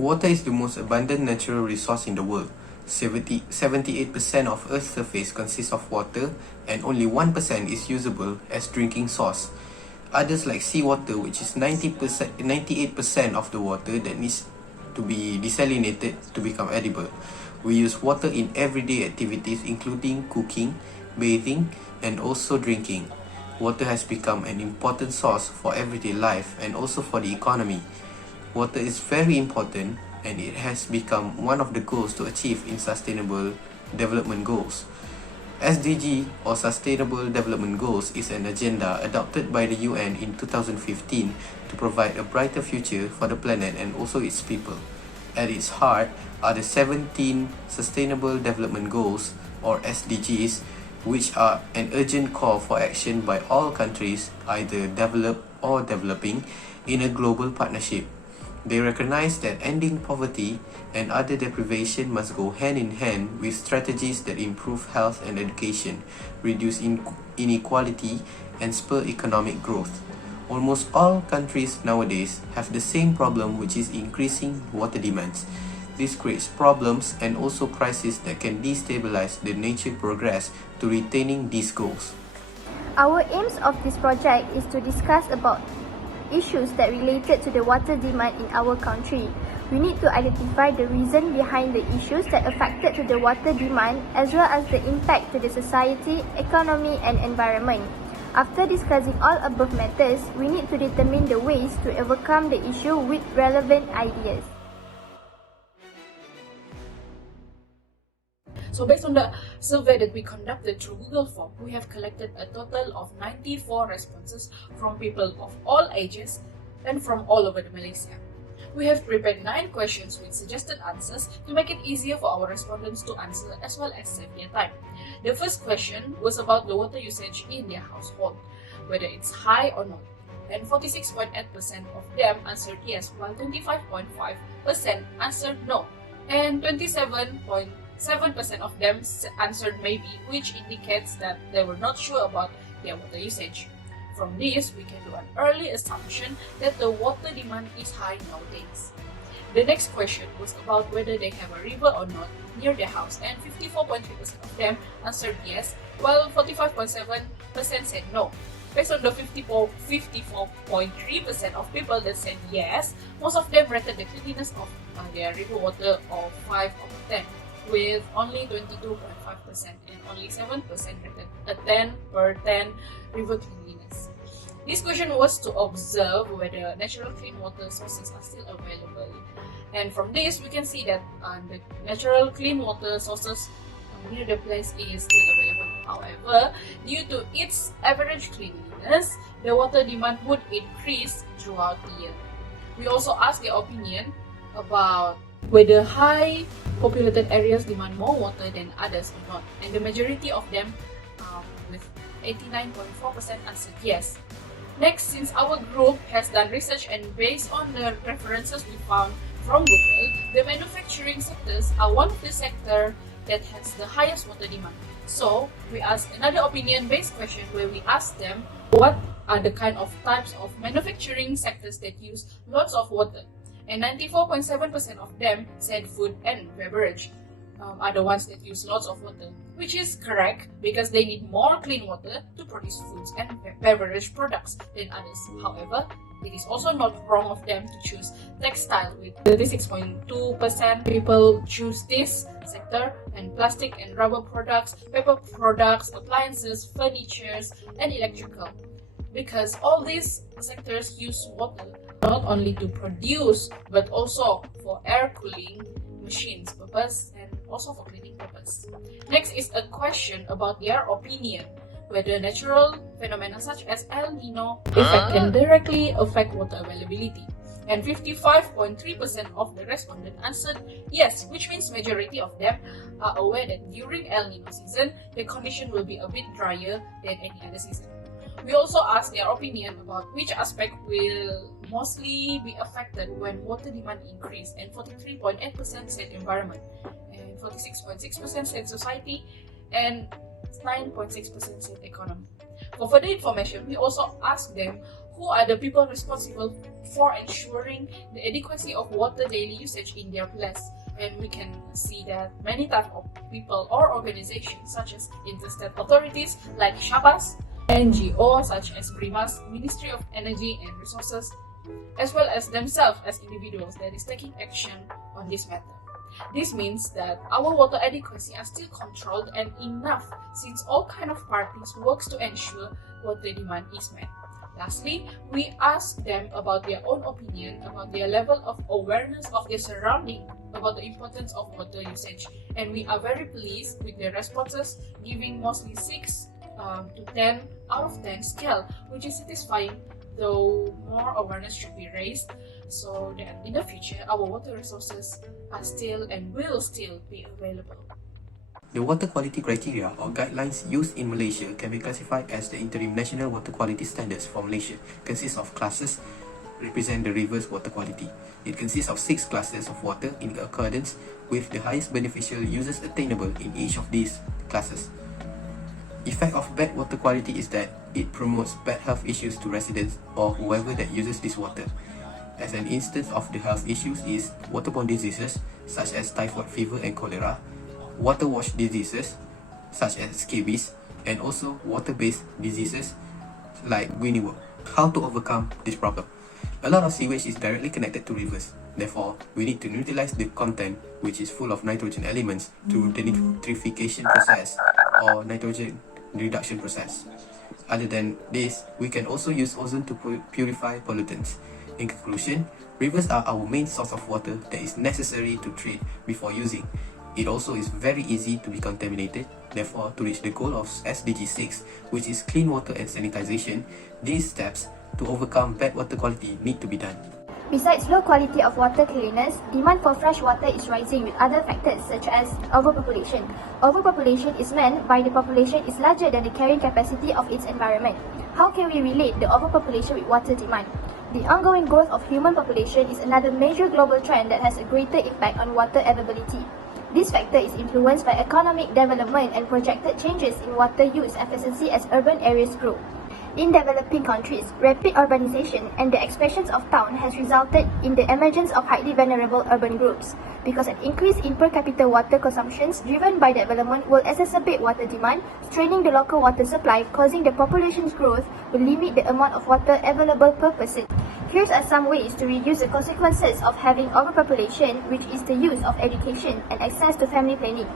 Water is the most abundant natural resource in the world. 78% of Earth's surface consists of water, and only 1% is usable as drinking source. Others like seawater, which is 98% of the water that needs to be desalinated to become edible. We use water in everyday activities including cooking, bathing, and also drinking. Water has become an important source for everyday life and also for the economy. Water is very important, and it has become one of the goals to achieve in Sustainable Development Goals. SDG, or Sustainable Development Goals, is an agenda adopted by the UN in 2015 to provide a brighter future for the planet and also its people. At its heart are the 17 Sustainable Development Goals, or SDGs, which are an urgent call for action by all countries, either developed or developing, in a global partnership. They recognize that ending poverty and other deprivation must go hand in hand with strategies that improve health and education, reduce inequality, and spur economic growth. Almost all countries nowadays have the same problem, which is increasing water demands. This creates problems and also crises that can destabilize the nature progress to retaining these goals. Our aims of this project is to discuss about issues that related to the water demand in our country. We need to identify the reason behind the issues that affected to the water demand, as well as the impact to the society, economy and environment. After discussing all above matters, we need to determine the ways to overcome the issue with relevant ideas. So based on the survey that we conducted through Google Form, we have collected a total of 94 responses from people of all ages and from all over Malaysia. We have prepared 9 questions with suggested answers to make it easier for our respondents to answer as well as save their time. The first question was about the water usage in their household, whether it's high or not. And 46.8% of them answered yes, while 25.5% answered no, and 27.7% of them answered maybe, which indicates that they were not sure about their water usage. From this, we can do an early assumption that the water demand is high nowadays. The next question was about whether they have a river or not near their house, and 54.3% of them answered yes, while 45.7% said no. Based on the 54.3% of people that said yes, most of them rated the cleanliness of their river water of 5 out of 10. With only 22.5% and only 7% rated a 10 per 10 river cleanliness. This question was to observe whether natural clean water sources are still available. And from this, we can see that the natural clean water sources near the place is still available. However, due to its average cleanliness, the water demand would increase throughout the year. We also asked their opinion about whether high populated areas demand more water than others or not, and the majority of them, with 89.4%, answered yes. Next, since our group has done research and based on the references we found from Google, the manufacturing sectors are one of the sectors that has the highest water demand. So we asked another opinion-based question where we asked them what are the kind of types of manufacturing sectors that use lots of water. And 94.7% of them said food and beverage are the ones that use lots of water, which is correct because they need more clean water to produce foods and beverage products than others. However, it is also not wrong of them to choose textile, with 36.2% people choose this sector, and plastic and rubber products, paper products, appliances, furnitures, and electrical. Because all these sectors use water not only to produce but also for air cooling machines purpose and also for cleaning purpose. Next is a question about their opinion whether natural phenomena such as El Nino effect can directly affect water availability. And 55.3% of the respondents answered yes, which means majority of them are aware that during El Nino season, the condition will be a bit drier than any other season. We also asked their opinion about which aspect will mostly be affected when water demand increase, and 43.8% said environment, and 46.6% said society, and 9.6% said economy. For further information, we also asked them who are the people responsible for ensuring the adequacy of water daily usage in their place. And we can see that many types of people or organizations such as interstate authorities like SHABAS, NGO such as BRIMAS, Ministry of Energy and Resources, as well as themselves as individuals that is taking action on this matter. This means that our water adequacy are still controlled and enough, since all kind of parties works to ensure water demand is met. Lastly, we ask them about their own opinion about their level of awareness of their surrounding about the importance of water usage, and we are very pleased with their responses, giving mostly 6 to 10 out of 10 scale, which is satisfying, though more awareness should be raised so that in the future our water resources are still and will still be available. The water quality criteria or guidelines used in Malaysia can be classified as the Interim National Water Quality Standards for Malaysia. Consists of classes represent the river's water quality. It consists of 6 classes of water in accordance with the highest beneficial uses attainable in each of these classes. Effect of bad water quality is that it promotes bad health issues to residents or whoever that uses this water. As an instance of the health issues is waterborne diseases such as typhoid fever and cholera, water-washed diseases such as scabies, and also water-based diseases like guinea worm. How to overcome this problem? A lot of sewage is directly connected to rivers. Therefore, we need to neutralize the content which is full of nitrogen elements through the nitrification process or nitrogen reduction process. Other than this, we can also use ozone to purify pollutants. In conclusion, rivers are our main source of water that is necessary to treat before using. It also is very easy to be contaminated. Therefore, to reach the goal of SDG 6, which is clean water and sanitization, these steps to overcome bad water quality need to be done. Besides low quality of water cleanliness, demand for fresh water is rising with other factors such as overpopulation. Overpopulation is meant by the population is larger than the carrying capacity of its environment. How can we relate the overpopulation with water demand? The ongoing growth of human population is another major global trend that has a greater impact on water availability. This factor is influenced by economic development and projected changes in water use efficiency as urban areas grow. In developing countries, rapid urbanization and the expansion of towns has resulted in the emergence of highly vulnerable urban groups, because an increase in per capita water consumptions driven by development will exacerbate water demand, straining the local water supply, causing the population's growth will limit the amount of water available per person. Here are some ways to reduce the consequences of having overpopulation, which is the use of education and access to family planning.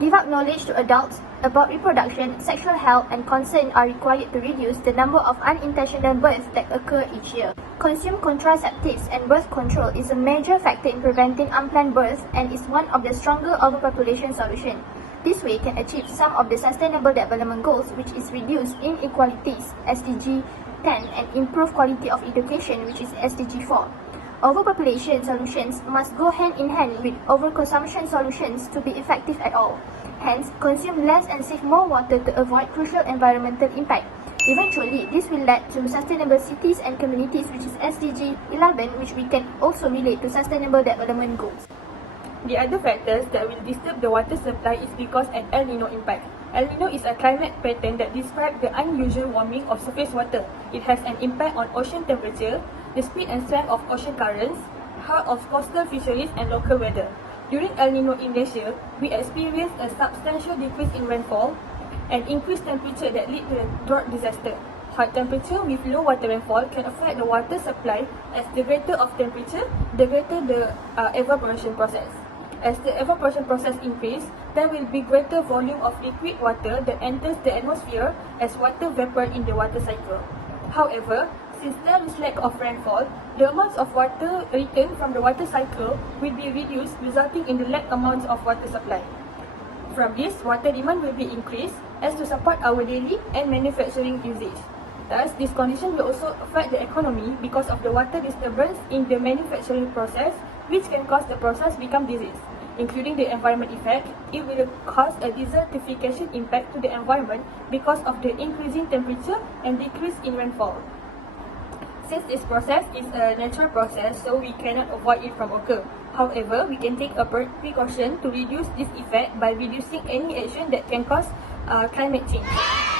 Give out knowledge to adults about reproduction, sexual health and consent are required to reduce the number of unintentional births that occur each year. Consume contraceptives and birth control is a major factor in preventing unplanned births and is one of the stronger overpopulation solutions. This way can achieve some of the Sustainable Development Goals, which is reduce inequalities, SDG 10, and improve quality of education, which is SDG 4. Overpopulation solutions must go hand in hand with overconsumption solutions to be effective at all. Hence, consume less and save more water to avoid crucial environmental impact. Eventually, this will lead to sustainable cities and communities, which is SDG 11, which we can also relate to Sustainable Development Goals. The other factors that will disturb the water supply is because an El Nino impact. El Nino is a climate pattern that describes the unusual warming of surface water. It has an impact on ocean temperature, the speed and strength of ocean currents, health of coastal fisheries and local weather. During El Nino in Malaysia, we experience a substantial decrease in rainfall and increased temperature that lead to a drought disaster. High temperature with low water rainfall can affect the water supply, as the greater of temperature, the greater the evaporation process. As the evaporation process increases, there will be greater volume of liquid water that enters the atmosphere as water vapor in the water cycle. However, since there is lack of rainfall, the amounts of water returned from the water cycle will be reduced, resulting in the lack amounts of water supply. From this, water demand will be increased as to support our daily and manufacturing usage. Thus, this condition will also affect the economy because of the water disturbance in the manufacturing process, which can cause the process become disease. Including the environment effect, it will cause a desertification impact to the environment because of the increasing temperature and decrease in rainfall. Since this process is a natural process, so we cannot avoid it from occur. However, we can take a precaution to reduce this effect by reducing any action that can cause climate change.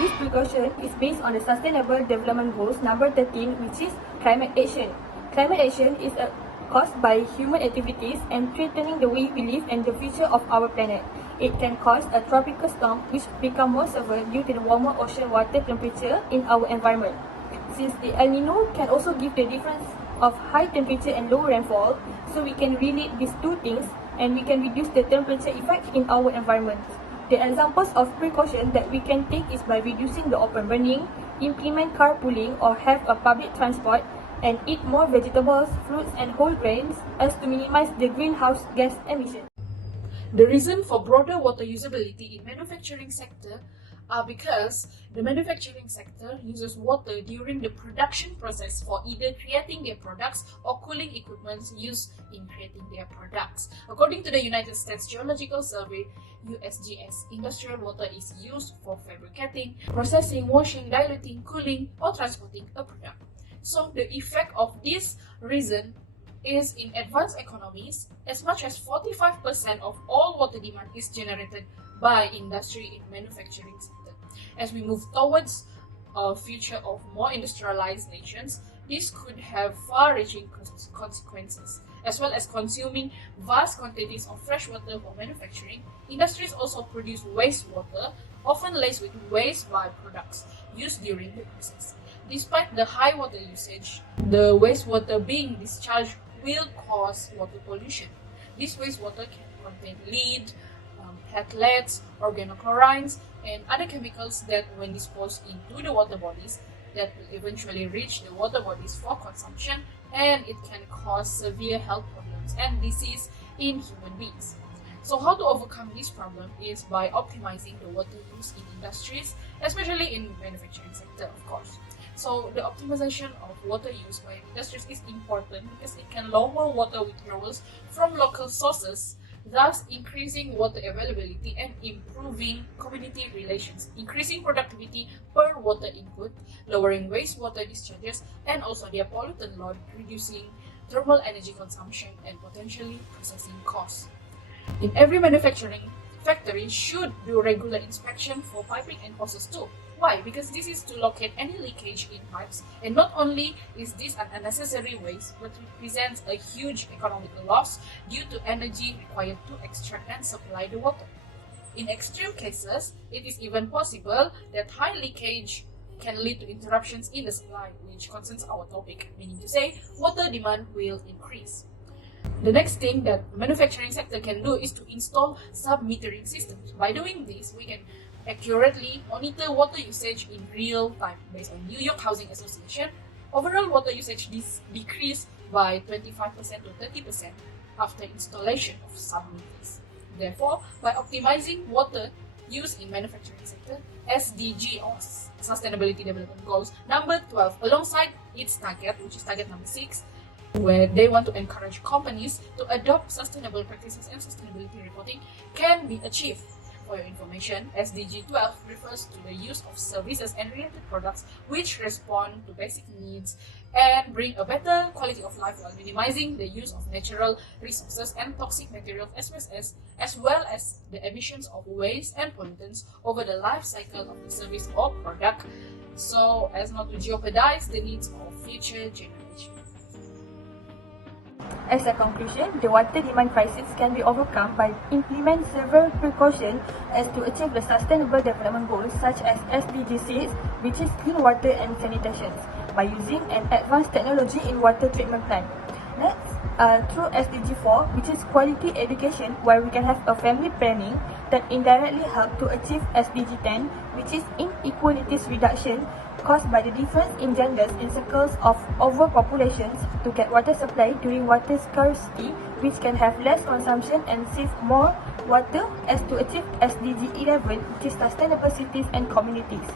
This precaution is based on the Sustainable Development Goals number 13, which is climate action. Climate action is caused by human activities and threatening the way we live and the future of our planet. It can cause a tropical storm which become more severe due to the warmer ocean water temperature in our environment. Since the El Nino can also give the difference of high temperature and low rainfall, so we can relate these two things and we can reduce the temperature effect in our environment. The examples of precaution that we can take is by reducing the open burning, implement carpooling or have a public transport, and eat more vegetables, fruits and whole grains as to minimize the greenhouse gas emission. The reason for broader water usability in manufacturing sector are because the manufacturing sector uses water during the production process for either creating their products or cooling equipment used in creating their products. According to the United States Geological Survey, USGS, industrial water is used for fabricating, processing, washing, diluting, cooling, or transporting a product. So the effect of this reason is in advanced economies, as much as 45% of all water demand is generated by industry in manufacturing sector. As we move towards a future of more industrialized nations, this could have far-reaching consequences. As well as consuming vast quantities of fresh water for manufacturing, industries also produce wastewater, often laced with waste byproducts used during the process. Despite the high water usage, the wastewater being discharged will cause water pollution. This wastewater can contain lead, phthalates, organochlorines, and other chemicals that, when disposed into the water bodies, that will eventually reach the water bodies for consumption, and it can cause severe health problems and disease in human beings. So how to overcome this problem is by optimizing the water use in industries, especially in manufacturing sector, of course. So the optimization of water use by industries is important because it can lower water withdrawals from local sources, thus increasing water availability and improving community relations, increasing productivity per water input, lowering wastewater discharges, and also their pollutant load, reducing thermal energy consumption and potentially processing costs. In every manufacturing factory should do regular inspection for piping and hoses too. Why? Because this is to locate any leakage in pipes, and not only is this an unnecessary waste, but represents a huge economical loss due to energy required to extract and supply the water. In extreme cases, it is even possible that high leakage can lead to interruptions in the supply, which concerns our topic, meaning to say, water demand will increase. The next thing that the manufacturing sector can do is to install sub-metering systems. By doing this, we can accurately monitor water usage in real time. Based on New York Housing Association, overall water usage decreased by 25% to 30% after installation of sub-meters. Therefore, by optimizing water use in manufacturing sector, SDG or Sustainability Development Goals number 12, alongside its target, which is target number 6, where they want to encourage companies to adopt sustainable practices and sustainability reporting, can be achieved. For your information, SDG 12 refers to the use of services and related products which respond to basic needs and bring a better quality of life while minimizing the use of natural resources and toxic materials, as well as the emissions of waste and pollutants over the life cycle of the service or product, so as not to jeopardize the needs of future generations. As a conclusion, the water demand crisis can be overcome by implementing several precautions as to achieve the Sustainable Development Goals such as SDG 6, which is clean water and sanitation, by using an advanced technology in water treatment plant. Next, through SDG 4, which is quality education, where we can have a family planning that indirectly help to achieve SDG 10, which is inequalities reduction caused by the difference in genders in circles of overpopulations to get water supply during water scarcity, which can have less consumption and save more water as to achieve SDG 11, which is sustainable cities and communities.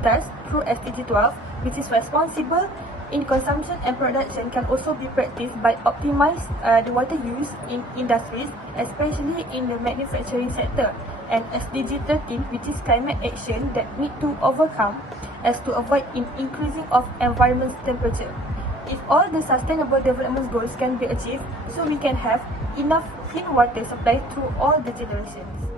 Thus, through SDG 12, which is responsible in consumption and production, can also be practiced by optimize the water use in industries, especially in the manufacturing sector, and SDG 13, which is climate action that need to overcome as to avoid increasing of environment's temperature. If all the sustainable development goals can be achieved, so we can have enough clean water supply through all the generations.